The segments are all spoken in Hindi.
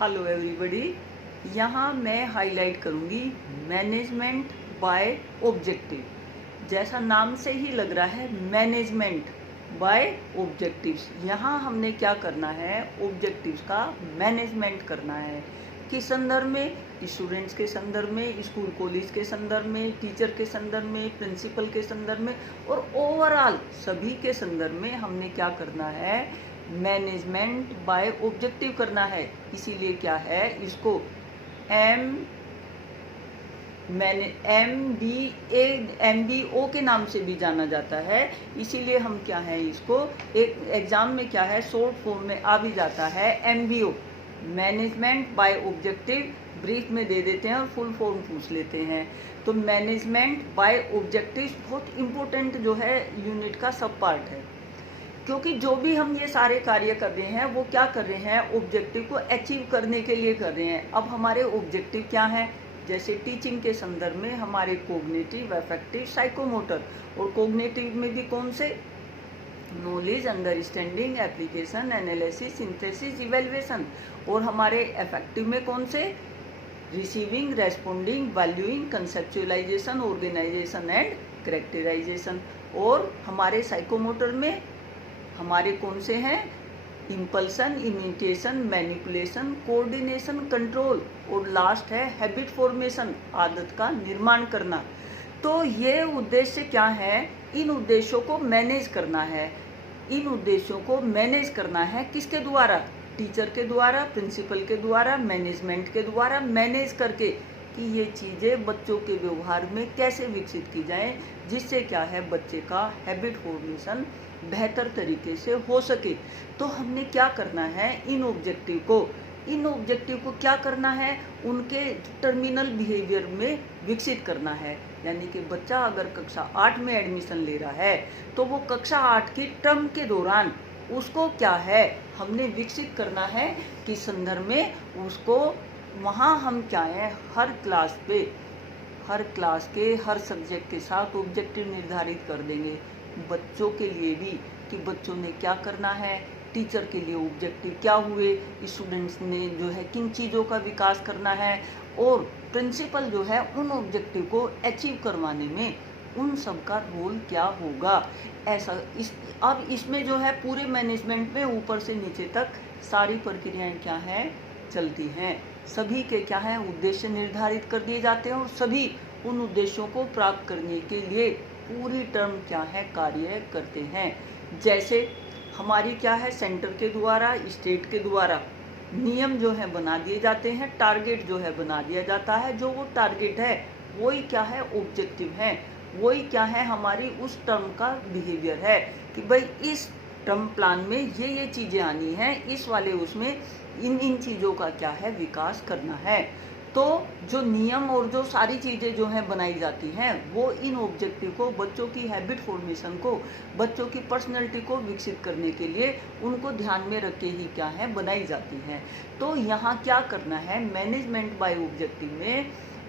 Hello everybody. यहाँ मैं हाईलाइट करूँगी मैनेजमेंट बाय ऑब्जेक्टिव। जैसा नाम से ही लग रहा है, मैनेजमेंट बाय ऑब्जेक्टिव्स। यहाँ हमने क्या करना है, ऑब्जेक्टिव्स का मैनेजमेंट करना है। किस संदर्भ में? स्टूडेंट्स के संदर्भ में, स्कूल कॉलेज के संदर्भ में, टीचर के संदर्भ में, प्रिंसिपल के संदर्भ में और ओवरऑल सभी के संदर्भ में हमने क्या करना है, मैनेजमेंट बाय ऑब्जेक्टिव करना है। इसीलिए क्या है, इसको MBO के नाम से भी जाना जाता है। इसीलिए हम क्या है, इसको एक एग्जाम में क्या है, शॉर्ट फॉर्म में आ भी जाता है MBO, management by objective. Brief में दे देते हैं और फुल फॉर्म पूछ लेते हैं। तो मैनेजमेंट बाय ऑब्जेक्टिव बहुत इंपॉर्टेंट जो है यूनिट का सब पार्ट है, क्योंकि जो भी हम ये सारे कार्य कर रहे हैं वो क्या कर रहे हैं, ऑब्जेक्टिव को अचीव करने के लिए कर रहे हैं। अब हमारे ऑब्जेक्टिव क्या हैं, जैसे टीचिंग के संदर्भ में हमारे कोग्निटिव, अफेक्टिव, साइकोमोटर। और कोग्निटिव में भी कौन से, knowledge, understanding, application, analysis, synthesis, evaluation. और हमारे अफेक्टिव में कौन से, receiving, responding, valuing, conceptualisation, organisation and characterisation. और हमारे साइकोमोटर में हमारे कौन से हैं, impulsion, imitation, manipulation, coordination, control. और लास्ट है हैबिट फॉर्मेशन, आदत का निर्माण करना। तो ये उद्देश्य क्या है, इन उद्देश्यों को मैनेज करना है। इन उद्देश्यों को मैनेज करना है किसके द्वारा, टीचर के द्वारा, प्रिंसिपल के द्वारा, मैनेजमेंट के द्वारा मैनेज करके कि ये चीज़ें बच्चों के व्यवहार में कैसे विकसित की जाएं, जिससे क्या है, बच्चे का हैबिट फॉर्मेशन बेहतर तरीके से हो सके। तो हमने क्या करना है, इन ऑब्जेक्टिव को क्या करना है, उनके टर्मिनल बिहेवियर में विकसित करना है। यानी कि बच्चा अगर कक्षा 8 में एडमिशन ले रहा है तो वो कक्षा 8 की टर्म के दौरान उसको क्या है, हमने विकसित करना है कि संदर्भ में उसको वहाँ हम क्या है, हर क्लास के हर सब्जेक्ट के साथ ऑब्जेक्टिव निर्धारित कर देंगे बच्चों के लिए भी, कि बच्चों ने क्या करना है, टीचर के लिए ऑब्जेक्टिव क्या हुए, स्टूडेंट्स ने जो है किन चीज़ों का विकास करना है, और प्रिंसिपल जो है उन ऑब्जेक्टिव को अचीव करवाने में उन सब का रोल क्या होगा। ऐसा अब इसमें जो है पूरे मैनेजमेंट में ऊपर से नीचे तक सारी प्रक्रियाएं क्या हैं, चलती हैं। सभी के क्या है, उद्देश्य निर्धारित कर दिए जाते हैं और सभी उन उद्देश्यों को प्राप्त करने के लिए पूरी टर्म क्या है, कार्य करते हैं। जैसे हमारी क्या है, सेंटर के द्वारा, स्टेट के द्वारा नियम जो है बना दिए जाते हैं, टारगेट जो है बना दिया जाता है। जो वो टारगेट है वही क्या है, ऑब्जेक्टिव है, वही क्या है, हमारी उस टर्म का बिहेवियर है कि भाई इस टर्म प्लान में ये चीज़ें आनी हैं, इस वाले उसमें इन चीज़ों का क्या है, विकास करना है। तो जो नियम और जो सारी चीज़ें जो हैं बनाई जाती हैं वो इन ऑब्जेक्टिव को, बच्चों की हैबिट फॉर्मेशन को, बच्चों की पर्सनैलिटी को विकसित करने के लिए उनको ध्यान में रख के ही क्या है, बनाई जाती हैं। तो यहाँ क्या करना है, मैनेजमेंट बाय ऑब्जेक्टिव में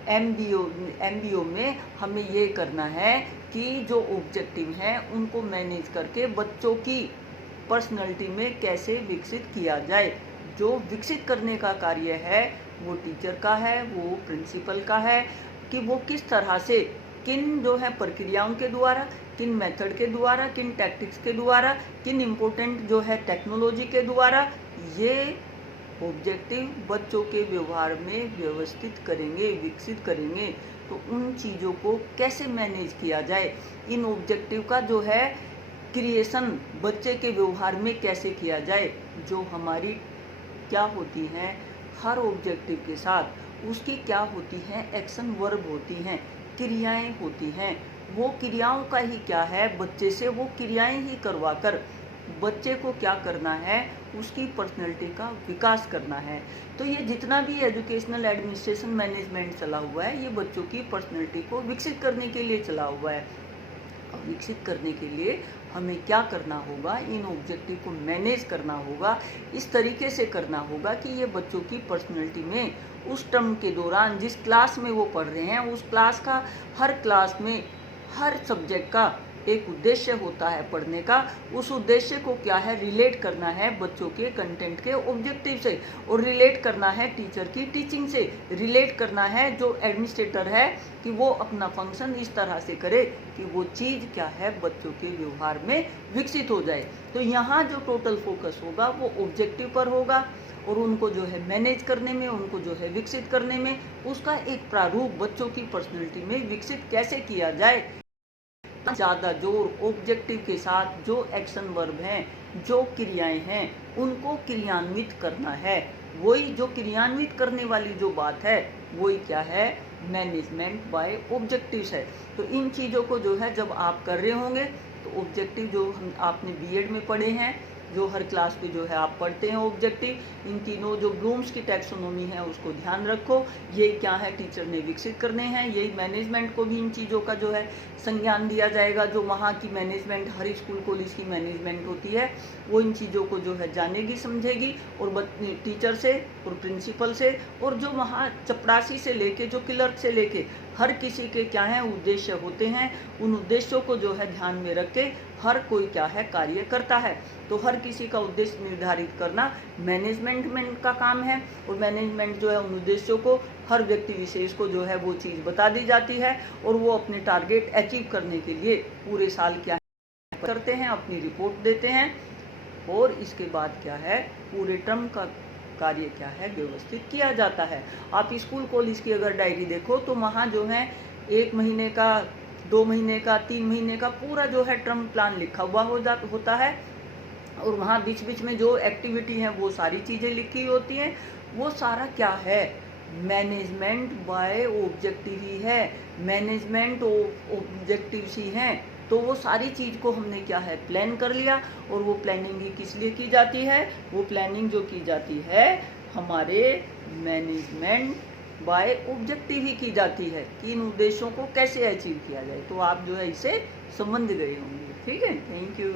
MBO में हमें ये करना है कि जो ऑब्जेक्टिव हैं उनको मैनेज करके बच्चों की पर्सनैलिटी में कैसे विकसित किया जाए। जो विकसित करने का कार्य है वो टीचर का है, वो प्रिंसिपल का है, कि वो किस तरह से, किन जो है प्रक्रियाओं के द्वारा, किन मेथड के द्वारा, किन टैक्टिक्स के द्वारा, किन इम्पोर्टेंट जो है टेक्नोलॉजी के द्वारा ये ऑब्जेक्टिव बच्चों के व्यवहार में व्यवस्थित करेंगे, विकसित करेंगे। तो उन चीज़ों को कैसे मैनेज किया जाए, इन ऑब्जेक्टिव का जो है क्रिएशन बच्चे के व्यवहार में कैसे किया जाए। जो हमारी क्या होती हैं, हर ऑब्जेक्टिव के साथ उसकी क्या होती हैं, एक्शन वर्ब होती हैं, क्रियाएं होती हैं। वो क्रियाओं का ही क्या है, बच्चे से वो क्रियाएं ही करवाकर बच्चे को क्या करना है, उसकी पर्सनैलिटी का विकास करना है। तो ये जितना भी एजुकेशनल एडमिनिस्ट्रेशन मैनेजमेंट चला हुआ है ये बच्चों की पर्सनैलिटी को विकसित करने के लिए चला हुआ है। और विकसित करने के लिए हमें क्या करना होगा, इन ऑब्जेक्टिव को मैनेज करना होगा, इस तरीके से करना होगा कि ये बच्चों की पर्सनैलिटी में उस टर्म के दौरान जिस क्लास में वो पढ़ रहे हैं उस क्लास का, हर क्लास में हर सब्जेक्ट का एक उद्देश्य होता है पढ़ने का, उस उद्देश्य को क्या है रिलेट करना है बच्चों के कंटेंट के ऑब्जेक्टिव से, और रिलेट करना है टीचर की टीचिंग से, रिलेट करना है जो एडमिनिस्ट्रेटर है कि वो अपना फंक्शन इस तरह से करे कि वो चीज़ क्या है बच्चों के व्यवहार में विकसित हो जाए। तो यहाँ जो टोटल फोकस होगा वो ऑब्जेक्टिव पर होगा, और उनको जो है मैनेज करने में, उनको जो है विकसित करने में, उसका एक प्रारूप बच्चों की पर्सनैलिटी में विकसित कैसे किया जाए, ज़्यादा जोर ऑब्जेक्टिव के साथ जो एक्शन वर्ब हैं, जो क्रियाएं हैं, उनको क्रियान्वित करना है। वही जो क्रियान्वित करने वाली जो बात है वही क्या है, मैनेजमेंट बाय ऑब्जेक्टिव्स है। तो इन चीज़ों को जो है जब आप कर रहे होंगे तो ऑब्जेक्टिव जो हम आपने बीएड में पढ़े हैं, जो हर क्लास पे जो है आप पढ़ते हैं ऑब्जेक्टिव, इन तीनों जो ब्लूम्स की टैक्सोनॉमी है उसको ध्यान रखो। ये क्या है टीचर ने विकसित करने हैं, यही मैनेजमेंट को भी इन चीज़ों का जो है संज्ञान दिया जाएगा। जो वहाँ की मैनेजमेंट, हर स्कूल कॉलेज की मैनेजमेंट होती है, वो इन चीज़ों को जो है जानेगी समझेगी, और टीचर से और प्रिंसिपल से, और जो वहाँ चपरासी से लेके, जो क्लर्क से लेके, हर किसी के क्या है उद्देश्य होते हैं। उन उद्देश्यों को जो है ध्यान में रख के हर कोई क्या है कार्य करता है। तो हर किसी का उद्देश्य निर्धारित करना मैनेजमेंट का काम है, और मैनेजमेंट जो है उन उद्देश्यों को हर व्यक्ति विशेष को जो है वो चीज़ बता दी जाती है, और वो अपने टारगेट अचीव करने के लिए पूरे साल क्या करते हैं, अपनी रिपोर्ट देते हैं, और इसके बाद क्या है पूरे टर्म का कार्य क्या है व्यवस्थित किया जाता है। आप स्कूल कॉलेज की अगर डायरी देखो तो वहाँ जो है 1 महीने का, 2 महीने का, 3 महीने का पूरा जो है टर्म प्लान लिखा हुआ होता है, और वहाँ बीच बीच में जो एक्टिविटी हैं वो सारी चीज़ें लिखी होती हैं। वो सारा क्या है, मैनेजमेंट बाय ऑब्जेक्टिव ही है, मैनेजमेंट ऑब्जेक्टिव्स ही हैं। तो वो सारी चीज़ को हमने क्या है प्लान कर लिया, और वो प्लानिंग ही किस लिए की जाती है, वो प्लानिंग जो की जाती है हमारे मैनेजमेंट बाय ऑब्जेक्टिव ही की जाती है कि इन उद्देश्यों को कैसे अचीव किया जाए। तो आप जो है इसे समझ गए होंगे। ठीक है, थैंक यू।